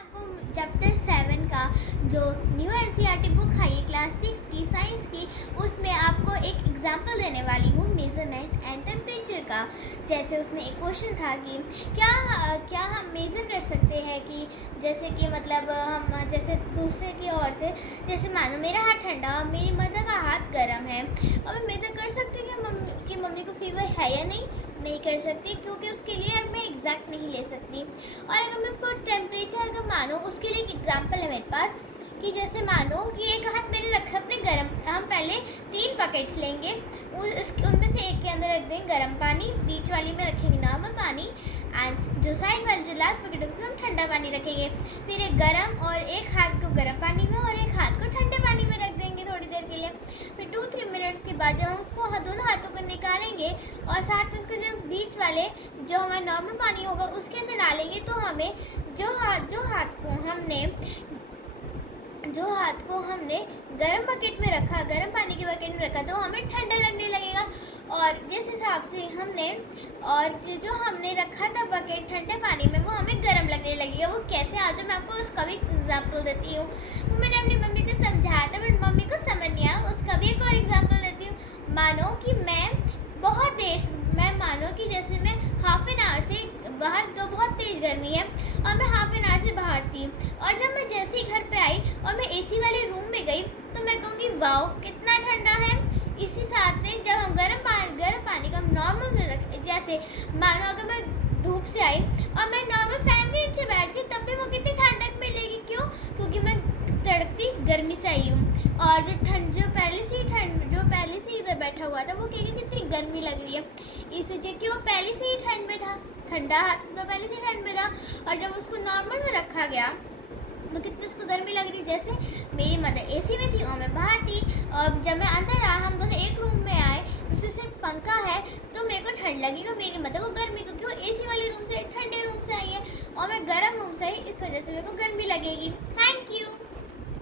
आपको चैप्टर 7 का जो न्यू एनसीईआरटी बुक आई है क्लास 6 की साइंस की, उसमें आपको एक एग्जांपल देने वाली हूँ मेजरमेंट एंड टेम्परेचर का। जैसे उसमें एक क्वेश्चन था कि क्या हम मेज़र कर सकते हैं कि जैसे कि मतलब हम जैसे दूसरे की ओर से, जैसे मानो मेरा हाथ ठंडा और मेरी मदर का हाथ गर्म है, और मैं मेज़र कर सकती हूँ कि मम्मी को फीवर है या नहीं कर सकती, क्योंकि उसके लिए मैं एग्जैक्ट नहीं ले सकती। और अगर मैं उसको टेम्परेचर अगर मानो, उसके लिए एक एग्जांपल है मेरे पास कि जैसे मानो कि एक हाथ मैंने रखा अपने गर्म, हम पहले 3 बकेट्स लेंगे, उनमें से एक के अंदर रख देंगे गर्म पानी, बीच वाली में रखेंगे नॉर्मल पानी, एंड जो साइड वाली जो लास्ट बकेट है उसमें हम ठंडा पानी रखेंगे। फिर एक गर्म और एक हाथ को गर्म पानी में और एक हाथ को ठंडे पानी में रख देंगे थोड़ी देर के लिए। फिर 2-3 मिनट्स के बाद जब हम उसको दोनों हाथों को निकालेंगे और साथ में उसके जो बीच वाले जो हमारा नॉर्मल पानी होगा उसके अंदर डालेंगे, तो हमें जो हाथ को हमने गर्म बकेट में रखा, गर्म पानी के बकेट में रखा, तो हमें ठंडा लगने लगेगा। और जिस हिसाब से जो हमने रखा था बकेट ठंडे पानी में, वो हमें गर्म लगने लगेगा। वो कैसे, आज मैं आपको उसका भी एग्जाम्पल देती हूँ। वो मैंने अपनी मम्मी को समझाया था बट मम्मी को समझ नहीं आया, उसका भी एक और एग्जाम्पल देती हूँ। मानो कि मानो कि जैसे मैं हाफ एन आवर से बाहर, तो बहुत तेज़ गर्मी है और मैं हाफ एन आवर से बाहर थी, और जब मैं जैसे ही घर पे आई और मैं एसी वाले रूम में गई, तो मैं कहूँगी वाओ कितना ठंडा है। इसी साथ में जब हम गर्म पानी को हम नॉर्मल में रखें, जैसे मानो अगर मैं धूप से आई और मैं नॉर्मल फैन के नीचे बैठ गई, तब भी वो कितनी ठंडक मिलेगी। क्यों? क्योंकि मैं तड़कती गर्मी से आई हूँ, और जो पहले से ही इधर बैठा हुआ था वो कहेगी कितनी गर्मी लग रही है, इसलिए कि वो पहले से ही ठंड में था, ठंडा हाथ तो पहले से ठंड में था। और जब उसको नॉर्मल में रखा गया तो कितनी उसको गर्मी लग रही। जैसे मेरी मदर एसी में थी और मैं बाहर थी, और जब मैं अंदर आया, हम दोनों एक रूम में आए जिसमें सिर्फ पंखा है, तो मेरे को ठंड लगी और मेरी मदर को गर्मी, क्योंकि वो एसी वाले रूम से ठंडे रूम से आई है और मैं गर्म रूम से आई, इस वजह से मेरे को गर्मी लगेगी।